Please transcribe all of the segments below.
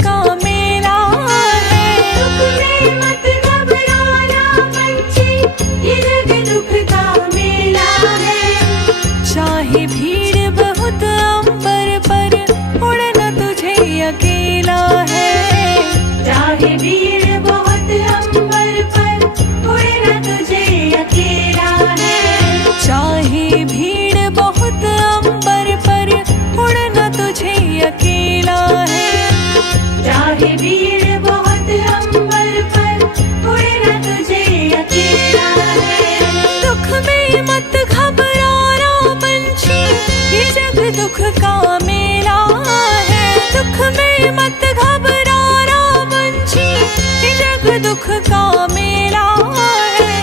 का मेला है। दुख में मत घबराना पंछी, ये जग दुख का मेला है। चाहे भीड़ बहुत अंबर पर, उड़ना तुझे अकेला है। चाहे भीड़ बहुत अंबर पर, उड़ना तुझे अकेला है। चाहे भीड़ बहुत अंबर पर, उड़ना तुझे अकेला है। चाहे भीड़ बहुत अंबर पर, उड़ना तुझे अकेला है। दुख में मत घबराना पंछी, ये जग दुख का मेला है। दुख में मत घबराना पंछी, ये जग दुख का मेला है।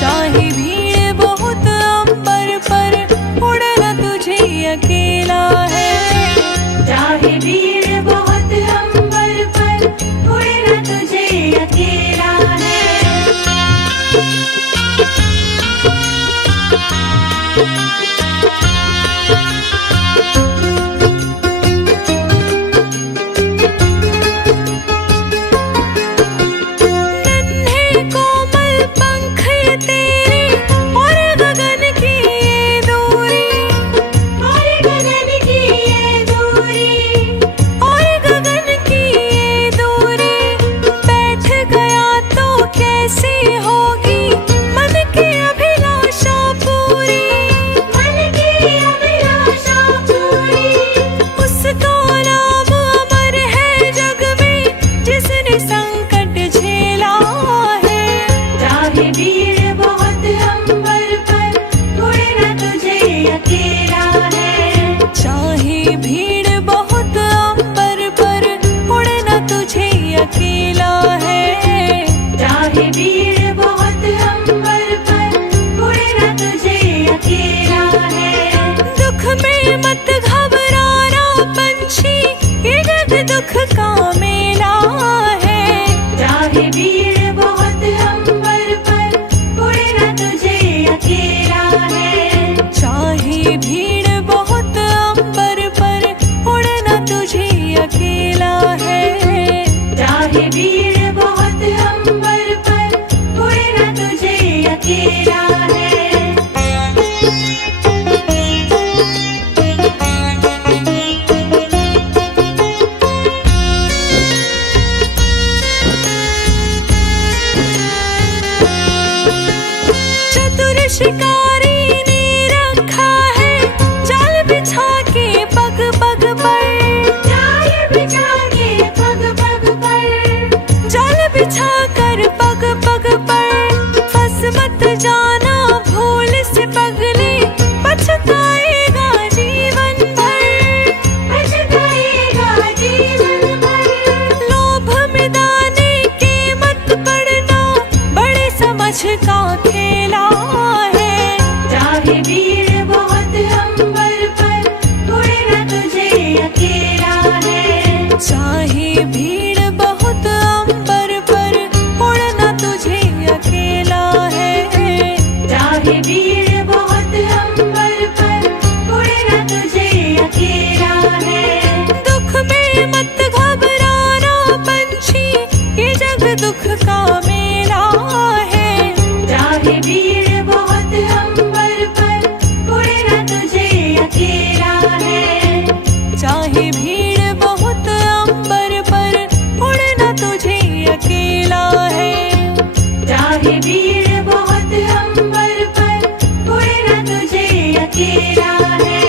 चाहे भीड़ बहुत अंबर पर, उड़ना तुझे अकेला है। चाहे भीड़ बहुत अंबर पर, उड़ना तुझे अकेला है। नन्हे कोमल पंख ये तेरे, और गगन की ये दूरी, और गगन की ये दूरी, और गगन की ये दूरी। बैठ गया तो कैसी होगी मन की अभिलाषा पूरी। मन की अभिलाषा पूरी। उसका नाम अमर है जग में, जिसने संकट झेला है। चाहे भीड़ बहुत अंबर पर, उड़ना तुझे अकेला है। चाहे भीड़ बहुत अंबर पर, उड़ना तुझे अकेला है। चाहे भीड़ बहुत अंबर पर, उड़ना तुझे अकेला है। दुख में मत घबराना पंछी, ये जग दुख का मेला है। चाहे भीड़ बहुत अंबर पर, उड़ना तुझे अकेला है। चाहे भीड़ बहुत अंबर पर, उड़ना तुझे अकेला है। चाहे भीड़ बहुत अंबर पर, उड़ना तुझे अकेला है। चतुर शिकारी ने रखा है जाल बिछा के पग पग पर। जाल बिछा के पग पग पर, जाल बिछा कर पग पग पर, फंस मत जाना भूल से पगले, पछताएगा जीवन भर। पछताएगा जीवन भर। लोभ में दाने के मत पड़ना, बड़े समझ का खेला है। चाहे भीड़ बहुत अंबर पर, उड़ना तुझे अकेला है। चाहे भीड़ बहुत अंबर पर, उड़ना तुझे अकेला है। चाहे भीड़ बहुत अंबर पर, उड़ना तुझे अकेला है। दुख में मत घबराना पंछी, ये जग दुख का मेला है। चाहे भीड़ बहुत अंबर पर, उड़ना तुझे अकेला है। चाहे भीड़ बहुत अंबर पर, उड़ना तुझे अकेला है। चाहे भीड़ बहुत अंबर पर, उड़ना तुझे अकेला है।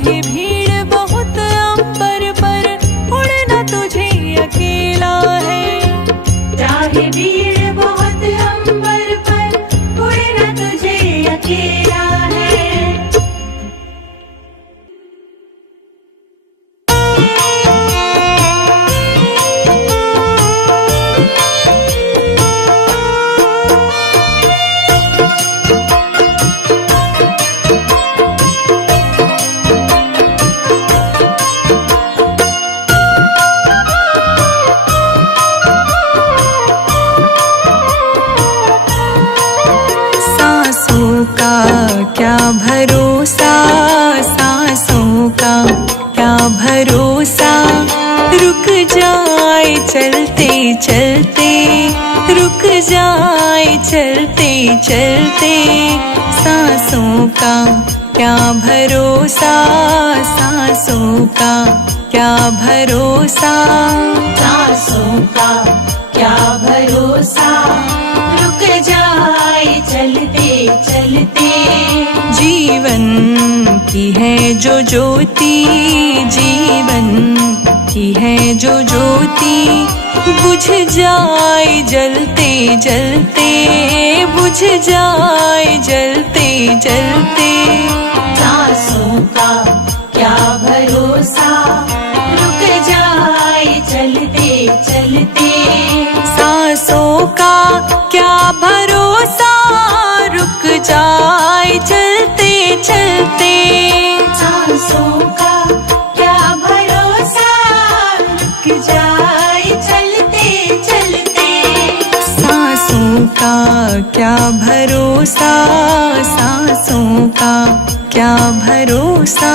चाहे भीड़ बहुत अंबर पर, उड़ना तुझे अकेला है। चाहे भीड़ बहुत अंबर पर, उड़ना तुझे अकेला है। सांसों का क्या भरोसा, सांसों का क्या भरोसा, रुक जाए चलते चलते, रुक जाए चलते चलते। सांसों का क्या भरोसा, सांसों का क्या भरोसा, सांसों का क्या भरोसा, रुक जाए चलते चलते। जीवन की है जो ज्योति, जीवन की है जो ज्योति, बुझ जाए जलते जलते, बुझ जाए जलते जलते। सांसों का क्या भरोसा, रुक जाए चलते चलते। सांसों का क्या भरोसा, रुक जाए चलते चलते। सांसों का क्या भरोसा, रुक जाए चलते चलते। सांसों का क्या भरोसा, सांसों का क्या भरोसा,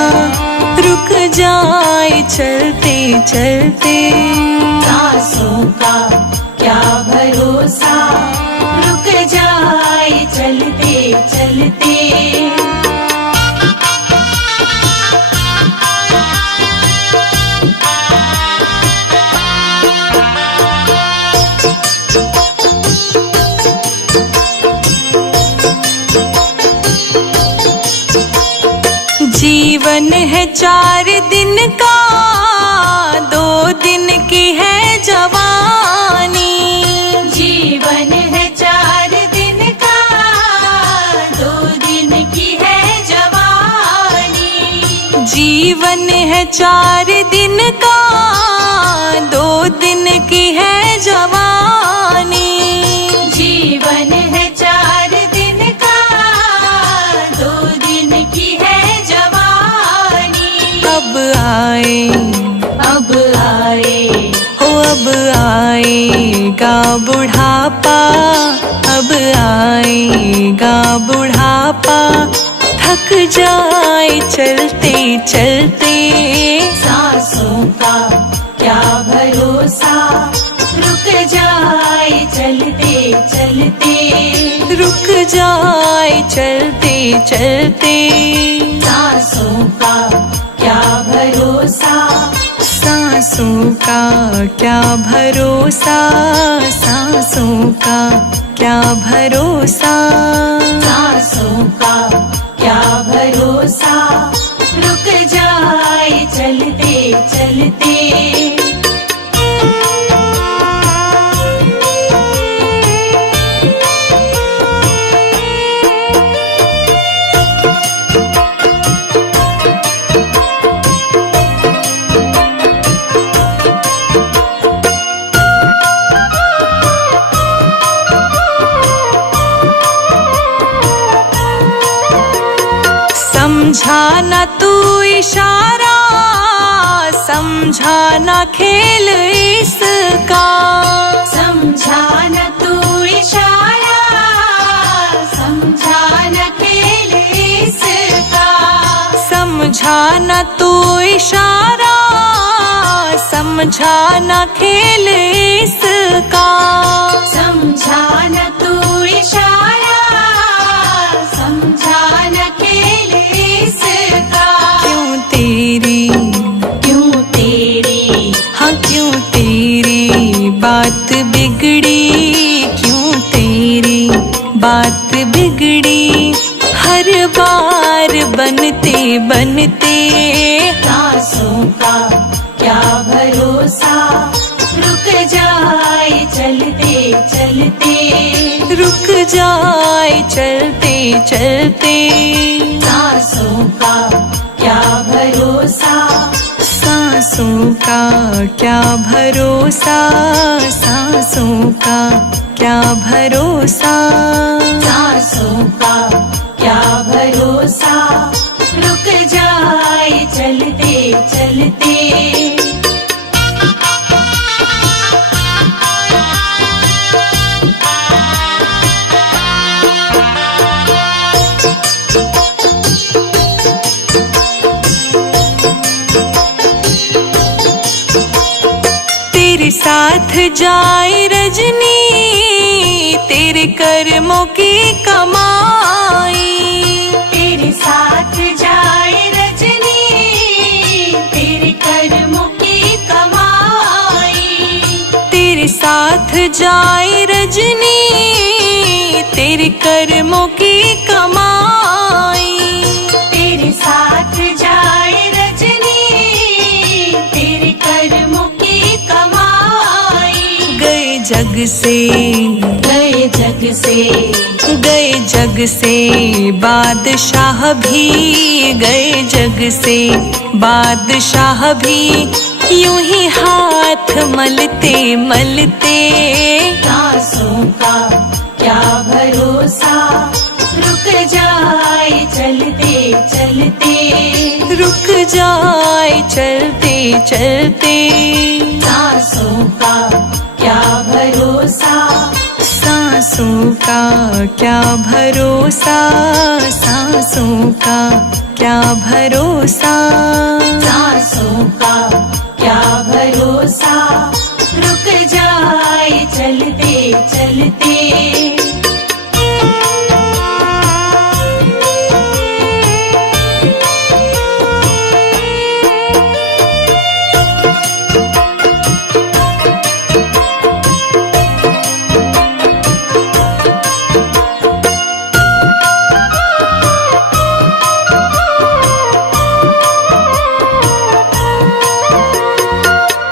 रुक जाए चलते चलते। सांसों का क्या भरोसा, रुक जाए चलते चलते। जीवन है 4 दिन का, 2 दिन की है जवानी। जीवन है 4 दिन का, 2 दिन की है जवानी। जीवन है 4 दिन का, 2 दिन की है जवानी। जीवन है 4 दिन का, 2 दिन की है जवानी। अब आए, अब आए, हो अब आएगा बुढ़ापा, अब आएगा बुढ़ापा, थक जाए चलते चलते। सांसों का क्या भरोसा, रुक जाए चलते चलते। रुक जाए चलते चलते। सांसों का क्या भरोसा, सांसों का क्या भरोसा, सांसों का क्या भरोसा। सांसों का क्या भरोसा, रुक जाए चलते चलते। समझा न तू इशारा, समझा न खेल इसका। समझा न तू इशारा, समझा न खेल इसका। समझा न तू इशारा, समझा न खेल इसका। समझा न तू इशारा, समझा न खेल इसका। क्यों तेरी, हाँ क्यों तेरी बात बिगड़ी, क्यों तेरी बात बिगड़ी। हर बार बनते बनते। सांसों का क्या भरोसा, रुक जाए चलते चलते। रुक जाए चलते चलते। सांसों का क्या भरोसा, सांसों का क्या भरोसा, सांसों का क्या भरोसा। सांसों का क्या भरोसा, रुक जाए चलते चलते। तेरे साथ जाए रजनी, तेरे कर्मों की कमाई। तेरे साथ जाए रजनी, तेरे कर्मों की कमाई। तेरे साथ जाए रजनी, तेरे कर्मों की कमाई। तेरे साथ जाए रजनी, तेरे कर्मों की कमाई। गए जग से, गए जग से, गए जग से बादशाह भी, गए जग से बादशाह भी। यूं ही हाथ मलते मलते। सांसों का क्या भरोसा, रुक जाए चलते चलते। रुक जाए चलते चलते। सांसों का क्या भरोसा, सांसों का क्या भरोसा, सांसों का क्या भरोसा। सांसों का क्या भरोसा, रुक जाए चलते चलते।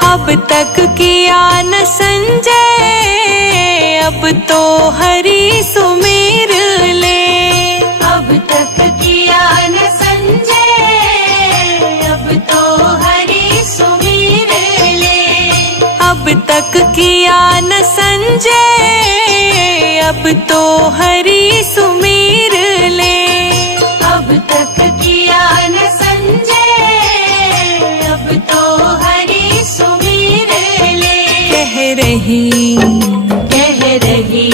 अब तक किया न संजय, अब तो हरि सुमेर ले। अब तक किया न संजय, अब तो हरि सुमीर ले। अब तक किया न संजय, अब तो हरि सुमेर ले। अब तक किया न संजय, अब तो हरि सुमीर ले। कह रही, कह रही,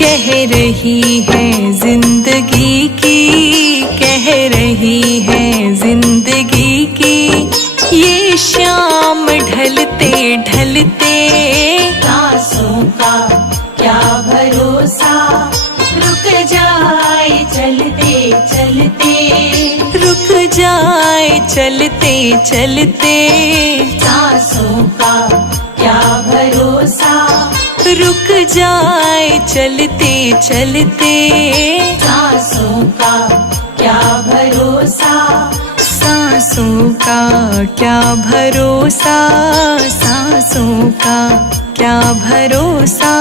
कह रही है जिंदगी की, कह रही है जिंदगी की। ये शाम ढलते ढलते। सांसों का क्या भरोसा, रुक जाए चलते चलते। रुक जाए चलते चलते। सांसों का क्या भरोसा, रुक जाए चलते चलते। सांसों का क्या भरोसा, सांसों का क्या भरोसा, सांसों का क्या भरोसा।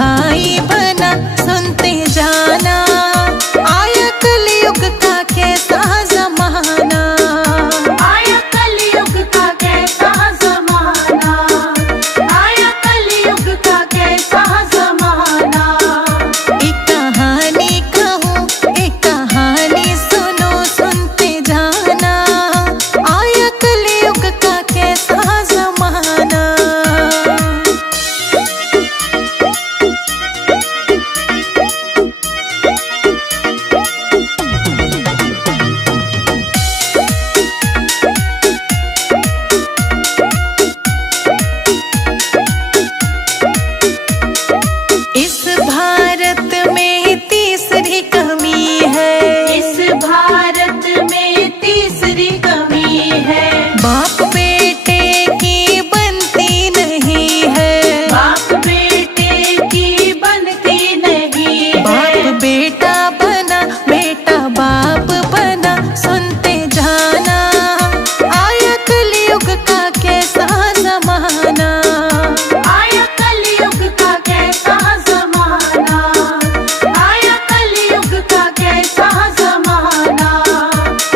भाई बना सुनते जाना, आया कलयुग का कैसा जमाना। आया कलयुग का कैसा जमाना, आया कलयुग का कैसा जमाना। एक कहानी कहूँ, एक कहानी सुनो सुनते जाना, आया कलयुग का कैसा जमाना। इस भारत में तीसरी कमी है, इस भारत में तीसरी कमी है। बाप बेटे की बनती नहीं है, बाप बेटे की बनती नहीं है। बाप बेटा बना, बेटा बाप बना सुनते जाना, आया कलयुग का कैसा जमाना। आया कलयुग का कैसा जमाना, आया कलयुग का कैसा जमाना।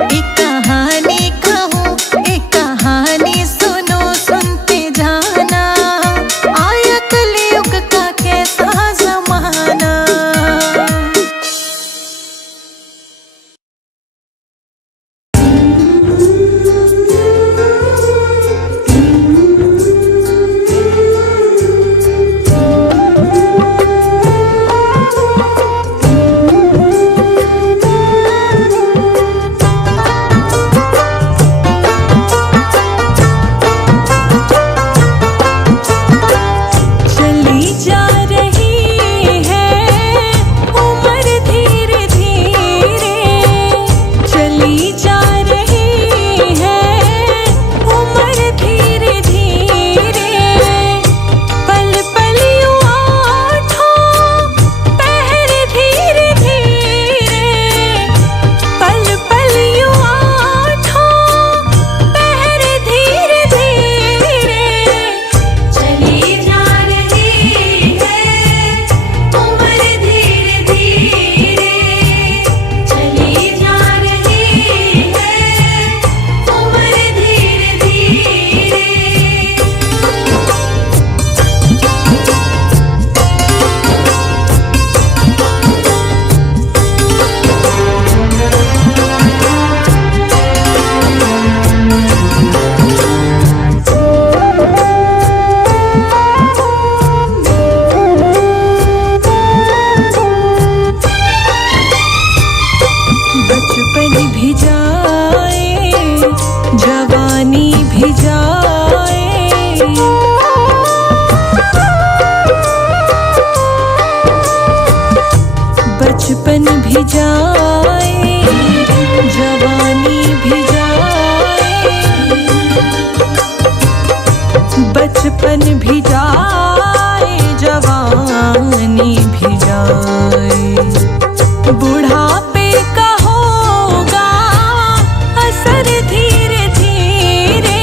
एक कहानी कहूँ, एक कहानी सुनो सुनते जाना, आया कलयुग का कैसा जमाना। चली जा रही है उम्र धीरे धीरे, चली जा रही है उम्र धीरे धीरे। पल पल यूं आठों पहर धीरे धीरे, पल पल यूं आठों पहर धीरे धीरे। चली जा रही है उम्र धीरे धीरे, चली जा रही है उम्र धीरे धीरे। बचपन भी जाए, जवानी भी जाए, बचपन भी जाए, जवानी भी जाए, बचपन भी जाए, जवानी भी जाए। बुढ़ापे का होगा असर धीरे धीरे,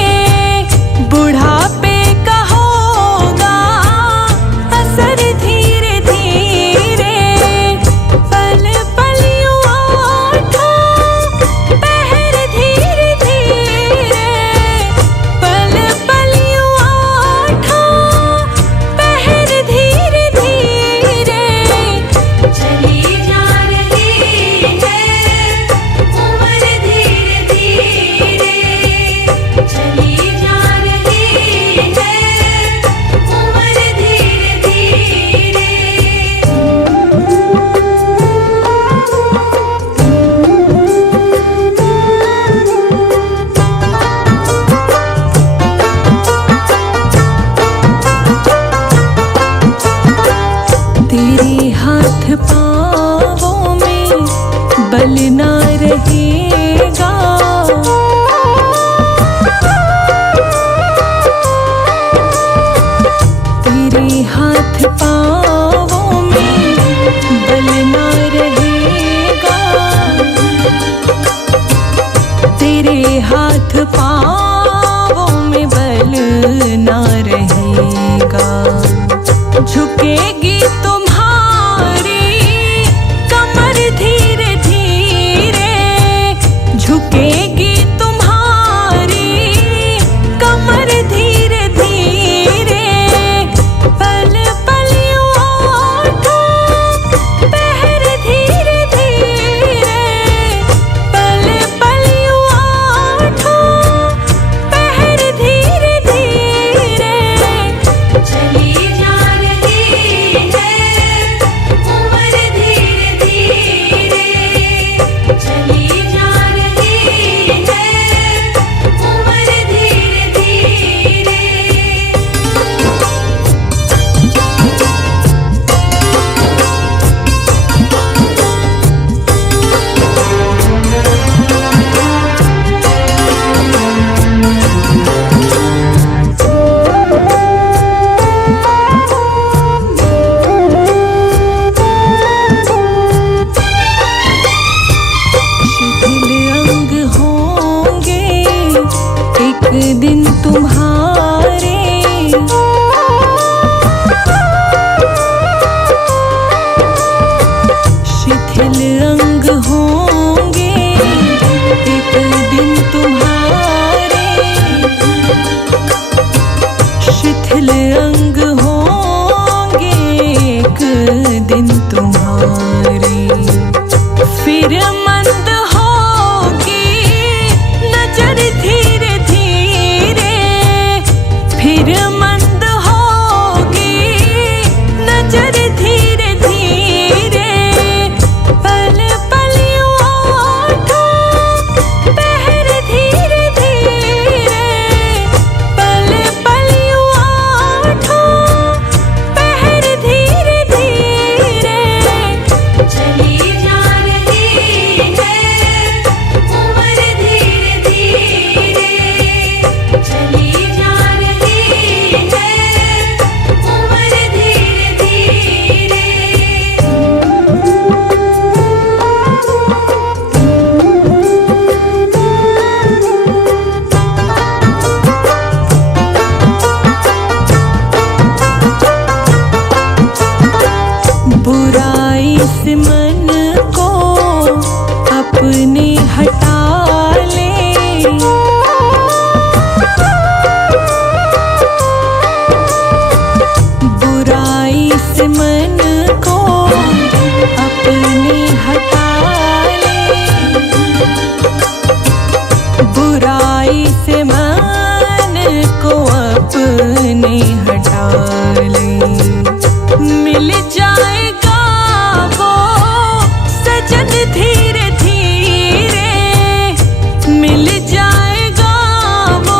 बुढ़ापे का होगा असर धीरे धीरे। पल पल यूं आठों पहर धीरे धीरे, पल पल यूं आठों पहर धीरे धीरे। चली जा रही है उम्र धीरे धीरे, चली जा रही है उम्र धीरे धीरे। तेरे हाथ पाँवों में बल ना रहेगा, तेरे हाथ पाँवों में बल ना रहेगा, तेरे हाथ पाँवों में बल ना रहेगा। झुकेगी तो तुम्हारे। शिथिल अंग होंगे एक दिन तुम्हारे। शिथिल अंग होंगे एक दिन तुम्हारे। फिर मंद होगी नजर धीरे धीरे। फिर मंद होगी नजर धीरे धीरे। पल पल आँखों पहर धीरे धीरे। पल पल आँखों पहर धीरे धीरे। चली जा रही है उम्र धीरे धीरे। चली जा रही है उम्र धीरे धीरे। बुराई से मन को अपने हटा ले। बुराई से मन को अपने हटा ले। बुराई से मन को अपने हटा ले। मिल जाएगा वो सजन धीरे धीरे। मिल जाएगा वो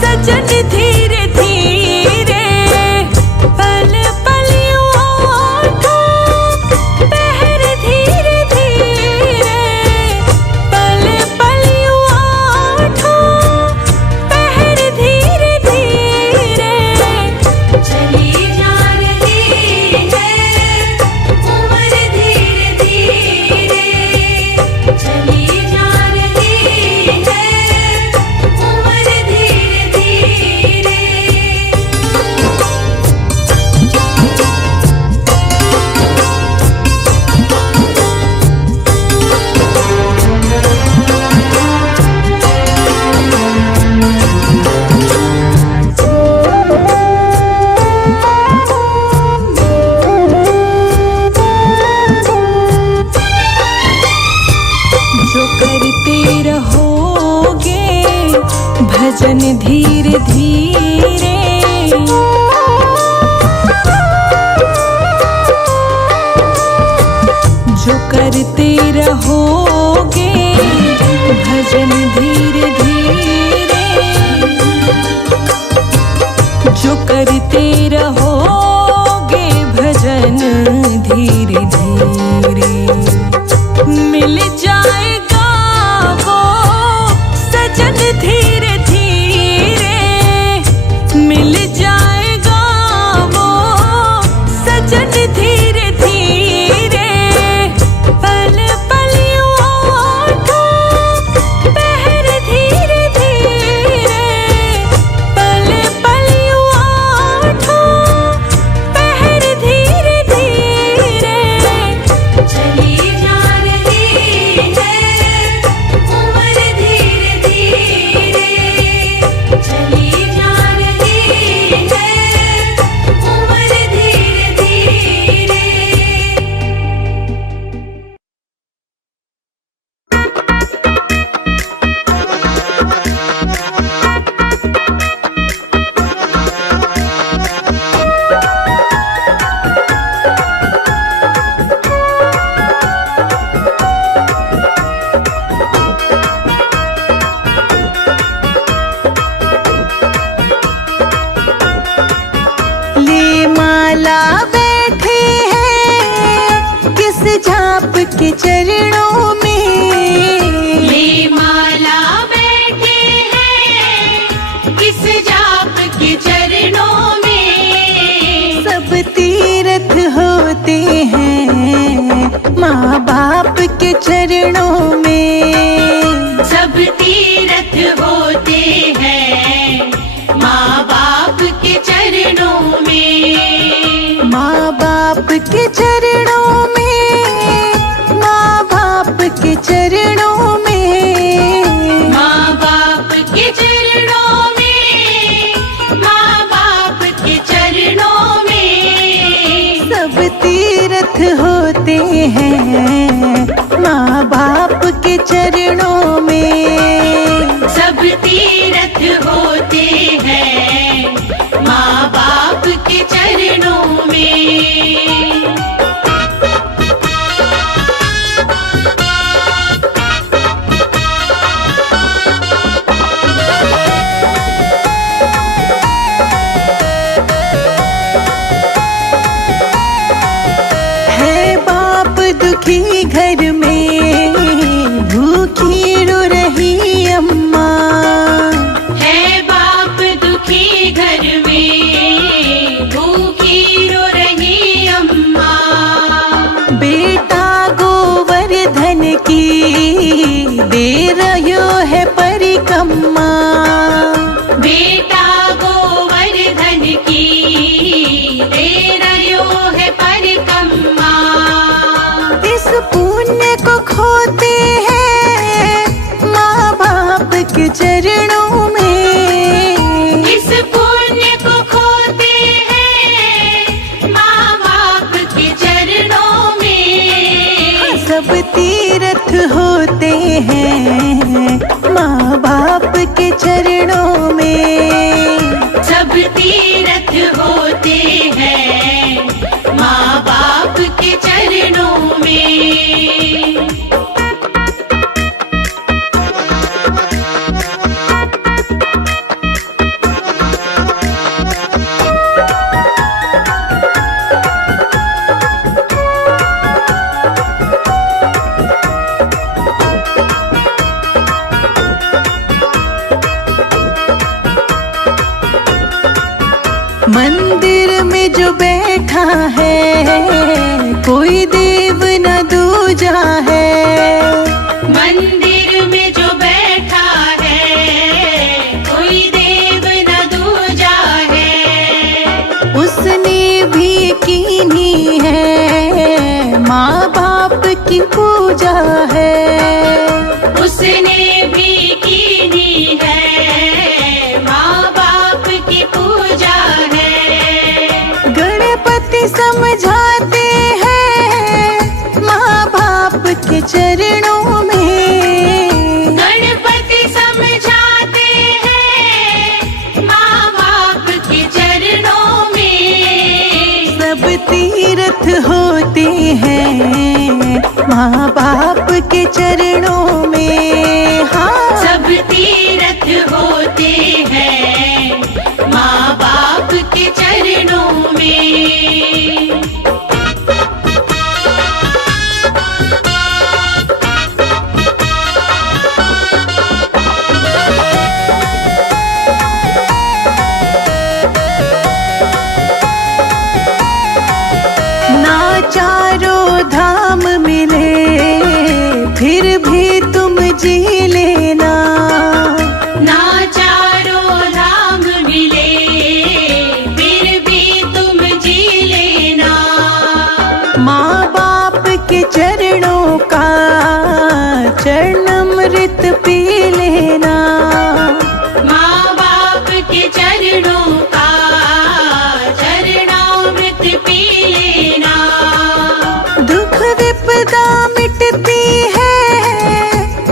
सजन धीरे धीरे। पल पल आँखों पहर धीरे धीरे। पल पल आँखों पहर धीरे धीरे। चली जा रही है उम्र धीरे धीरे। चली जा रही है उम्र धीरे धीरे। जो करते रहोगे भजन धीरे धीरे। जो करते रहोगे भजन धीरे धीरे। जो करते रहोगे भजन धीरे धीरे। मिल जाएगा वो सजन धीरे धीरे। मिल जाएगा वो सजन धीरे धीरे। पल पल आँखों पहर धीरे धीरे। पल पल आँखों पहर धीरे धीरे। चली जा रही है उम्र धीरे धीरे। चली जा रही है उम्र धीरे धीरे। ले माला बैठे हैं किस झाप के चरणों में। ले माला बैठे हैं किस जाप के चरणों में। सब तीर्थ होते हैं माँ बाप के चरणों में। सब तीर्थ होते हैं हैं माँ बाप के चरणों में। सब तीरथ होते हैं माँ बाप के चरणों में। है बाप दुखी घर में भूखी रो रही अम्मा। है बाप दुखी घर में भूखी रो रही अम्मा। बेटा गोवर्धन की दे रहो है परिक्रमा। बेटा गोवर्धन की दे रहो है परिक्रमा। इस पुण्य को खोते हैं माँ बाप के चरणों में। इस पुण्य को खोते हैं माँ बाप के चरणों में। सब तीर्थ होते हैं माँ बाप के चरणों में। सब तीरथ होते हैं माँ बाप के चरणों में। मंदिर में जो बैठा है कोई देव न दूजा है। मंदिर में जो बैठा है कोई देव न दूजा है। उसने भी कीनी है माँ बाप की पूजा है। उसने भी कीनी है माँ बाप की पूजा है। गणपति समझाते हैं माँ बाप के चरणों में। गणपति समझाते हैं माँ बाप के चरणों में। सब तीर्थ होते हैं माँ बाप के चरणों में। हाँ सब तीरथ होते हैं माँ बाप के चरणों में। ना चारों धाम मिले फिर भी तुम जी लेना। ना चारों धाम मिले फिर भी तुम जी लेना। माँ बाप के चरणों का चरणामृत पी लेना। माँ बाप के चरणों का चरणामृत पी लेना। दुख विपदा मिटती है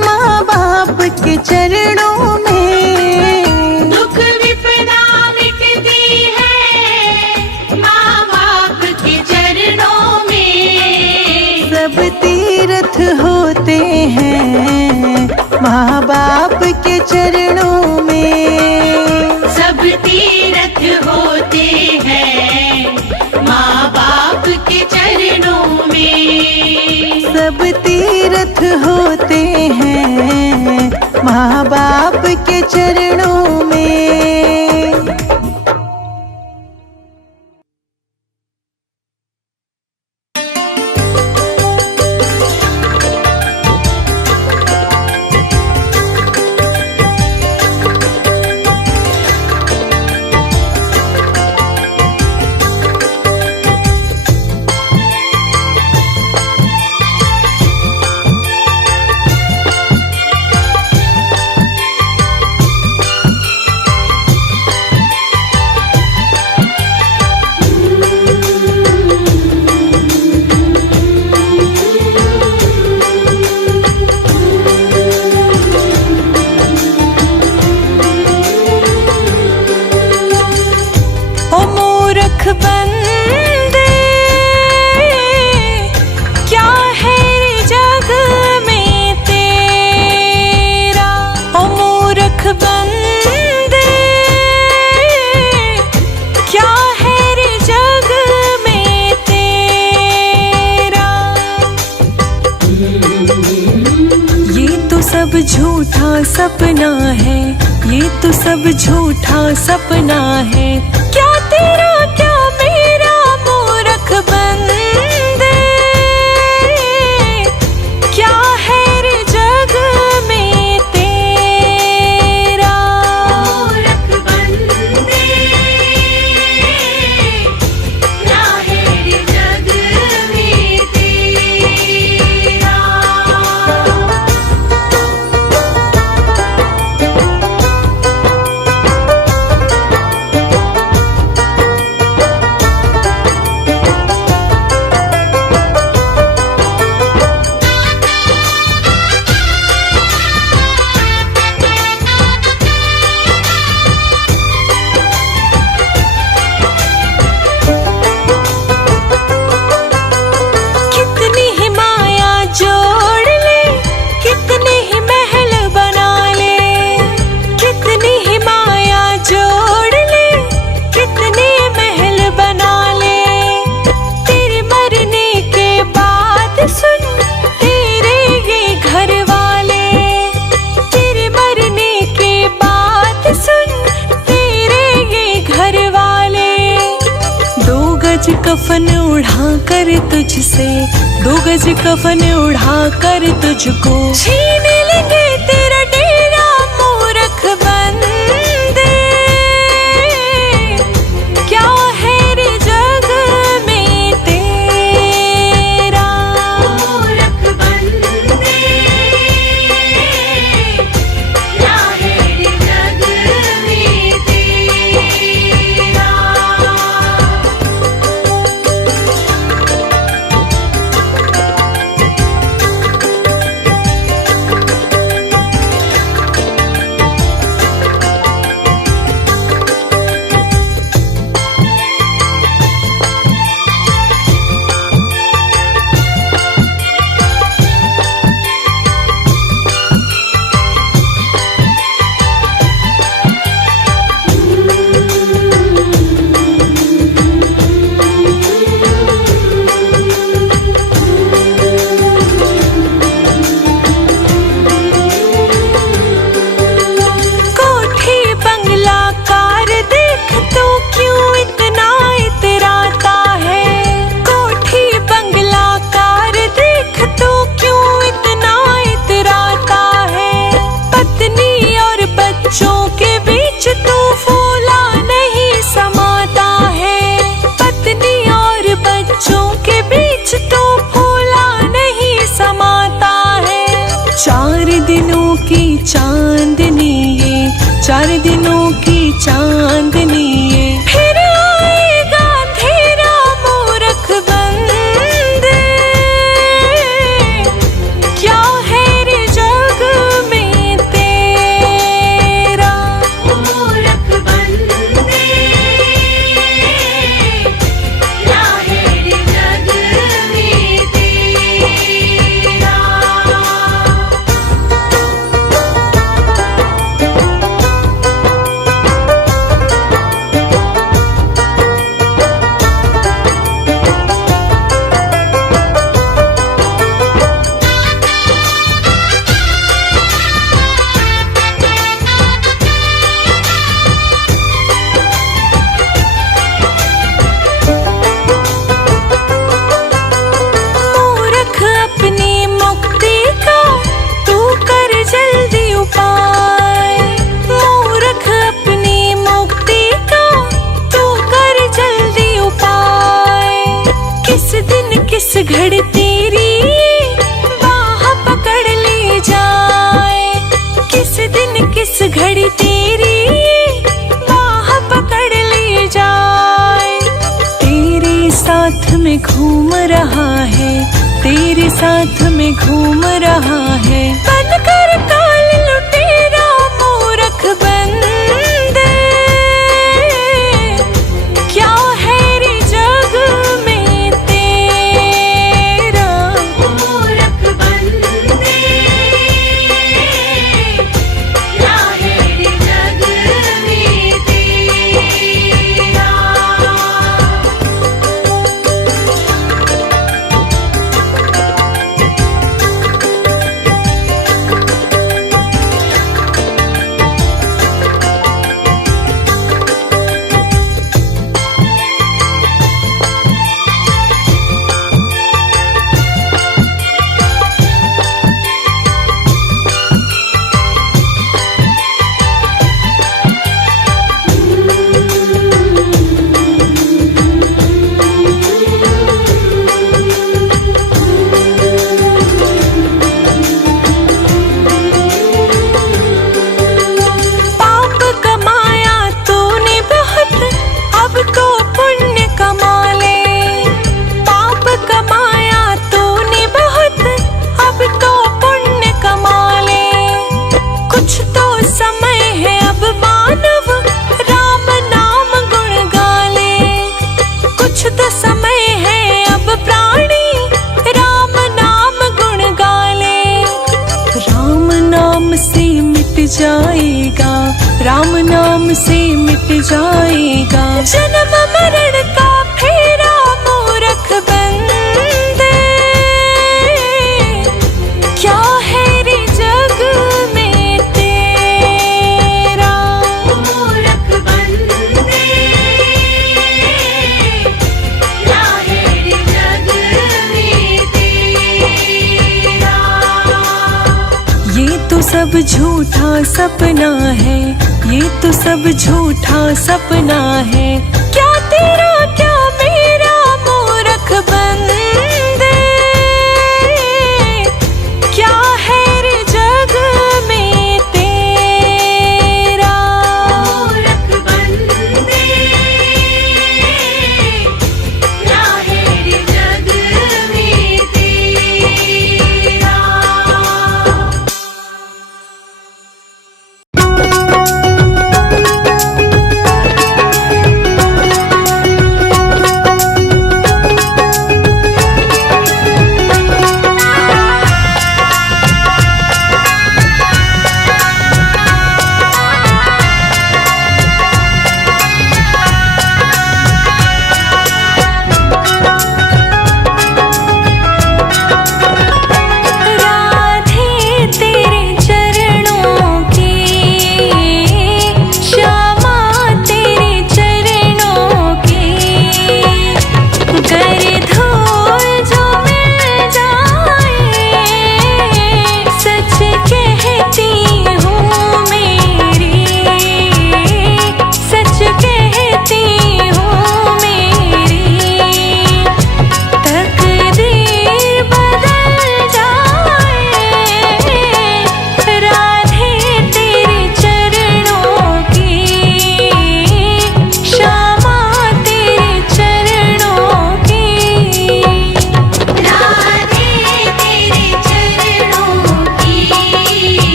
माँ बाप के चरणों में। दुख विपदा मिटती है माँ बाप के चरणों में। सब तीर्थ होते हैं माँ बाप के चरणों में। सब तीरथ होते हैं माँ बाप के चरणों में। सब तीर्थ होते हैं माँ बाप के चरणों में। सब झूठा सपना है, ये तो सब झूठा सपना है। क्या तेरा क्या मेरा मूरख बंदे, क्या है रे जग में तेरा। मूरख बंदे, क्या है रे जग में तेरा। कितनी ही माया जोड़ ले, कितने ही महल बना ले, कितनी ही माया जोड़ ले, कितने महल बना ले। तेरे मरने के बाद सुन तेरे ये घर वाले, तेरे मरने के बाद सुन तेरे ये घर वाले। 2 गज कफन उड़ा कर तुझसे, 2 गज कफन उड़ा कर तुझको छीन लेंगे तेरा डेरा। मूरख बंदे, क्या है रे जग में तेरा। मूरख बंदे, क्या है रे जग में तेरा। कोठी बंगला कार देख तो क्यों इतना इतराता है। कोठी बंगला कार देख तो क्यों इतना इतराता है। पत्नी और बच्चों के बीच तू फूला नहीं समाता है। पत्नी और बच्चों के बीच तू फूला नहीं समाता है। 4 दिनों की चांदनी ये, 4 दिनों की चांदनी ये, फिर आएगा अंधेरा। मूरख बंदे, क्या है रे जग में तेरा। मूरख बंदे, क्या है रे जग में तेरा। मूरख अपनी मुक्ति का तू कर जल्दी उपाय। मूरख अपनी मुक्ति का तू कर जल्दी उपाय। किस दिन किस घड़ी तेरी बाह पकड़ ले जाए। किस दिन किस घड़ी तेरी बाह पकड़ ले जाए। तेरे साथ में घूम रहा है, तेरे साथ में घूम रहा है, बनकर काल लुटेरा। मूरख बंदे, क्या है रे जग में तेरा। मूरख बंदे, क्या है रे जग में तेरा। जन्म मरण का फेरा मूरख बंदे, क्या है रे जग में तेरा। मूरख बंदे क्या है रे जग में तेरा। ये तो सब झूठा सपना है, ये तो सब झूठा सपना है, क्या